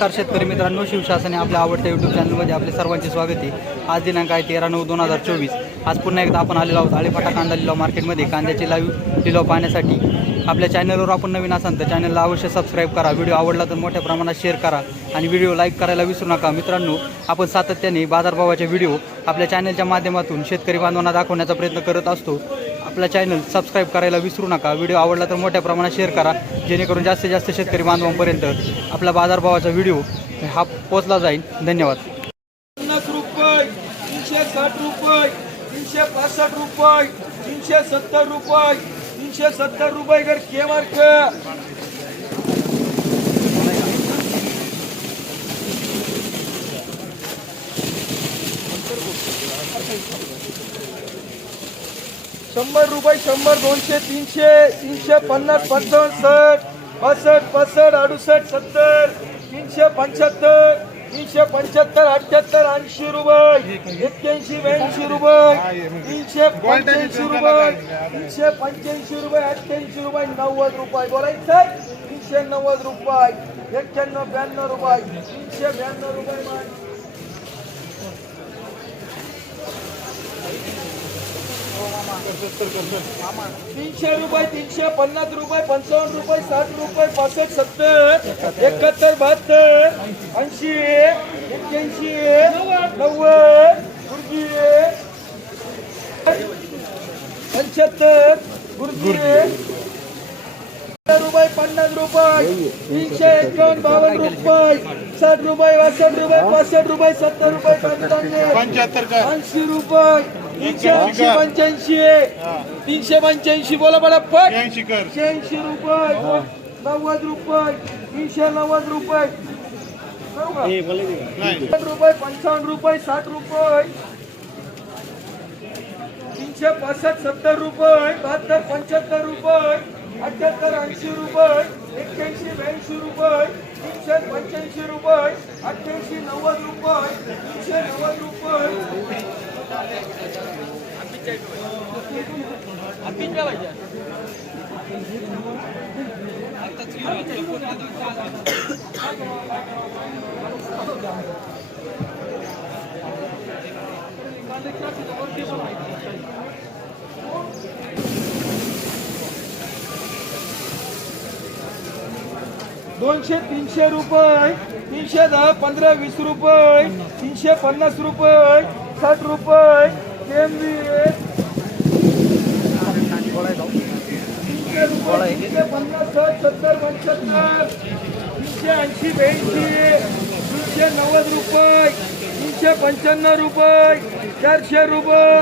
नमस्कार शेतकरी मित्रांनो, शिवशासन आपल्या आवडत्या यूट्यूब चॅनलमध्ये आपले सर्वांचे स्वागत आहे। आज दिनांक आहे 13/9/2024। आज पुन्हा एकदा आपण आलेलो आहोत आळेफाटा कांदा लिलाव मार्केटमध्ये कांद्याचे लाईव्ह लिलाव पाहण्यासाठी। आपल्या चॅनलवर आपण नवीन असाल तर चॅनलला अवश्य सबस्क्राईब करा, व्हिडिओ आवडला तर मोठ्या प्रमाणात शेअर करा आणि व्हिडिओ लाईक करायला विसरू नका। मित्रांनो, आपण सातत्याने बाजारभावाचे व्हिडिओ आपल्या चॅनलच्या माध्यमातून शेतकरी बांधवांना दाखवण्याचा प्रयत्न करत असतो। आपला चॅनल सबस्क्राईब करायला विसरू नका, व्हिडिओ आवडला तर मोठ्या प्रमाणात शेअर करा, जेणेकरून जास्तीत जास्त शेतकरी बांधवांपर्यंत आपला बाजारभावाचा व्हिडिओ हा पोहोचला जाईल। धन्यवाद। 50 रुपये, 360 रुपये, 365 रुपये, 370 रुपये, 370 रुपये कर के मार्क 100 रुपये, 100, 200, 300, 350, 65, 65, 65, 68, 70, 375, 375, 78, 80 रुपये, 81, 82 रुपये, 385 रुपये, 385 रुपये, 88 रुपये, 90 रुपये बोलायचं, 390 रुपये, 91, 92 रुपये, 392 रुपये। 300 रुपये, 350 रुपये, 55 रुपये, 60 रुपये, 65, 70, 71, 72, 80, 81, 90, 75, रुपये, 50 रुपये, 351, 52 रुपये, 60 रुपये, 62 रुपये, 65 रुपये, 70 रुपये, 80 रुपये, 385, 385 बोला बडा पट 86 रुपये, 90 रुपये, 390 रुपये, 55 रुपये, 60 रुपये, 365, 70 रुपये, 72, 75 रुपये, 78, 80 रुपये, 81, 82 रुपये, 385 रुपये, 88, 90 रुपये, 390 रुपये। दोनशे 300 रुपये, 310, 15, 20 रुपये, 350 रुपये, 60 रुपये, 350, 70, 75, 380, 82, 390 रुपये, 395 रुपये, 400 रुपये,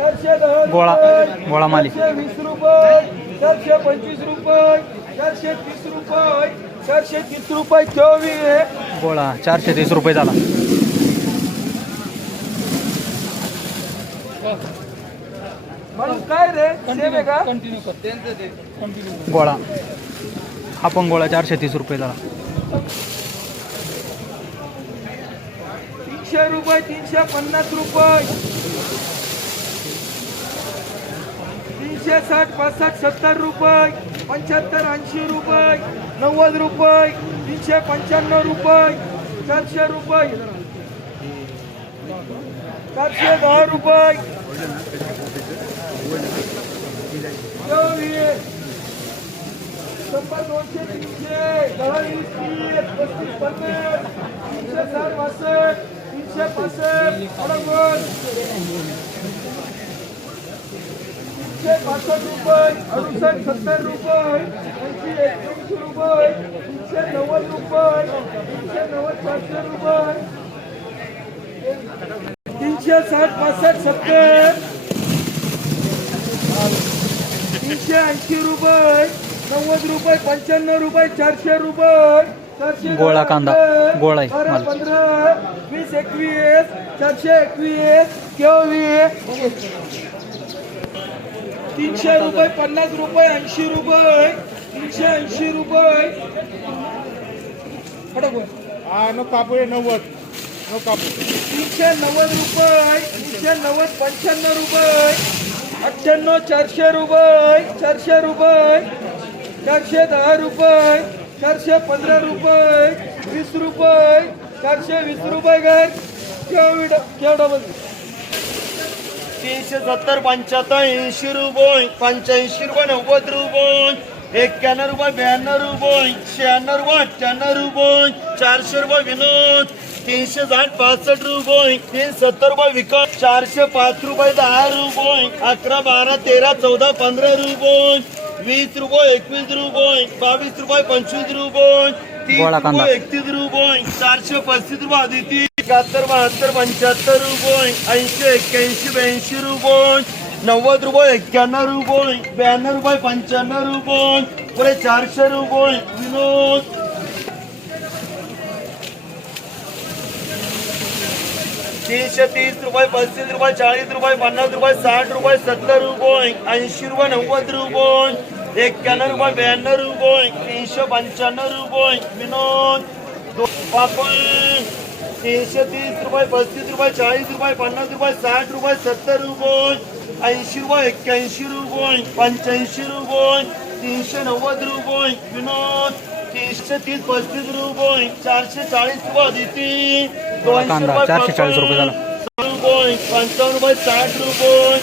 410 गोळा माली 420 रुपये, 425 रुपये, 430 रुपये, 430 रुपये 24 गोळा 430 रुपये झाला। म्हणून काय रे सेम आहे का कंटिन्यू गोळा हा पण गोळा 430 रुपये झाला। 300 रुपये, 350 रुपये, 360, 65, 70 रुपये, 75, 80 रुपये, 90 रुपये, 395 रुपये, 400 रुपये, 410 रुपये, 100, 200, 300, 10, 20, 30, 35, 360, 365, 365 रुपये, 68, 70 रुपये, 80, 81 रुपये, 390 रुपये, 390, 400 रुपये, 360, 65, 70, 380 रुपये, 90 रुपये, 95 रुपये, 400 रुपये, 400 गोळा कांदा गोळा आहे 15, 20, 21, 421, 24, 300 रुपये, 50 रुपये, 80 रुपये, 380 रुपये, नो कापू 90 नो कापू 390 रुपये, 390, 95 रुपये, 98, 400 रुपये, 400 रुपये, 410 रुपये, 415 रुपये, 20 रुपये, 420 रुपये घर केव डबल 370 75 80 रुपये 85 रुपये 90 रुपये 91 रुपये 92 रुपये 96 रुपये 98 रुपये 400 रुपये विनोद 360 65 रुपये 370 रुपये विकास 405 रुपये 10 रुपये 11 12 13 14 15 रुपये 20 रुपये 21 रुपये 22 रुपये 25 रुपये 30 गोळा कांदा. रुपये 31 रुपये 435 रुपये आदिती 71 72 75 रुपये 80 81 82 रुपये 90 रुपये 91 रुपये 92 रुपये 95 रुपये पुरे 400 रुपये विनोद 330 रुपये 35 रुपये 40 रुपये 50 रुपये 60 रुपये 70 रुपये 80 रुपये 90 रुपये 91 रुपये 92 रुपये 395 रुपये विनोद पापड 330 रुपये 35 रुपये 40 रुपये 50 रुपये 60 रुपये 70 रुपये 80 रुपये 81 रुपये 85 रुपये 390 रुपये विनोद 330 35 रुपये 440 रुपये अदिती कांदा 440 रुपये झाला. रुपये 55 रुपये 60 रुपये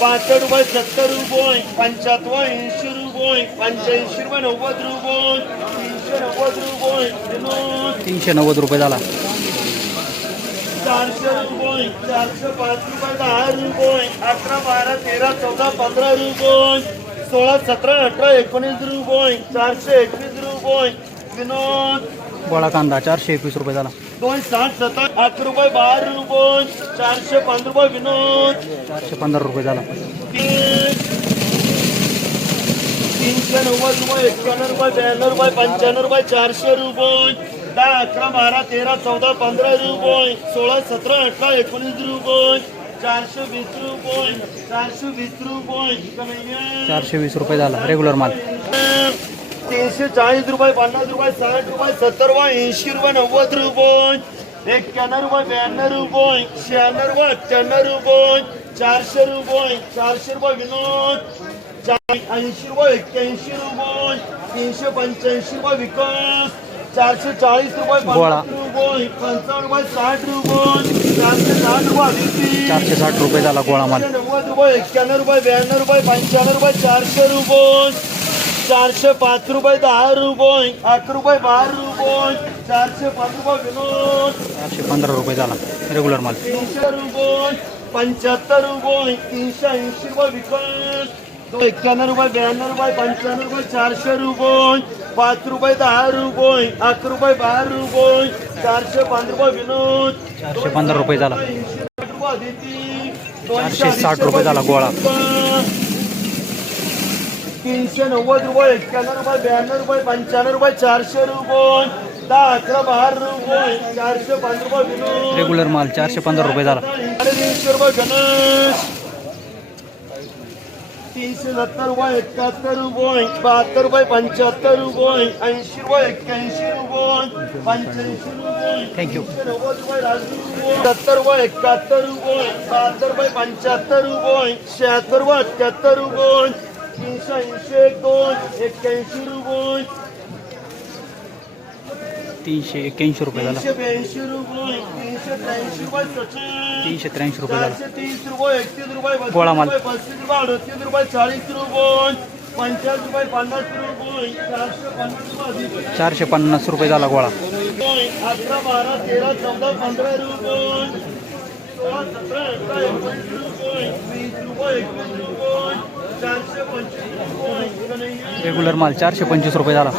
65 रुपये 70 रुपये 75 80 रुपये 85 रुपये 90 रुपये 390 रुपये विनोद 390 रुपये झाला. 400 रुपये 405 रुपये 10 रुपये 11 12 13 14 15 रुपये 16 17 18 19 रुपये 421 रुपये विनोद गोळा कांदा 421 रुपये झाला. 260 70 8 रुपये 12 रुपये 405 रुपये विनोद 415 रुपये झाला. 390 रुपये 91 रुपये 92 रुपये 95 रुपये 400 रुपये 10 11 12 13 14 15 रुपये 16 17 18 19 रुपये 420 रुपये 420 रुपये 420 रुपये झाला. रेग्युलर माल 340 रुपये 50 रुपये 60 रुपये 70 रुपये 80 रुपये 90 रुपये 91 रुपये 92 रुपये 96 रुपये 98 रुपये 400 रुपये 400 रुपये विनोद 80 रुपये 81 रुपये 385 रुपये विकास 440 रुपये गोळा. 50 रुपये 55 रुपये 60 रुपये 460 रुपये अदिती 460 रुपये झाला गोळा माल. 90 रुपये 91 रुपये 92 रुपये 95 रुपये 400 रुपये 405 रुपये 10 रुपये 11 रुपये 12 रुपये 405 रुपये विनोद 415 रुपये झाला. रेग्युलर माल 300 रुपये 75 रुपये 380 रुपये विकास 91 रुपये 92 रुपये 95 रुपये 400 रुपये 5 रुपये 10 रुपये 11 रुपये 12 रुपये 405 रुपये विनोद 415 रुपये झाला. 460 रुपये झाला गोळा. 390 रुपये 91 रुपये 92 रुपये 95 रुपये 400 रुपये 10 11 12 रुपये 405 रुपये विनोद रेग्युलर माल 415 रुपये झाला. 300 रुपये गणेश 370 रुपये 71 रुपये 72 रुपये 75 रुपये 80 रुपये 81 रुपये 85 रुपये थँक्यू. 90 रुपये राजू 70 रुपये 71 रुपये 72 रुपये 75 रुपये 76 रुपये 78 रुपये 380 2 81 रुपये 381 रुपये झाला. 382 रुपये 383 रुपये सचिन 383 रुपये झाला. 430 रुपये 31 रुपये गोळा माल. 35 रुपये 38 रुपये 40 रुपये 50 रुपये 50 रुपये 450 रुपये झाला गोळा. 11 12 13 14 15 रुपये 16 17 18 19 रुपये 20 रुपये 21 रुपये 425 रुपये रेग्युलर माल 425 रुपये झाला.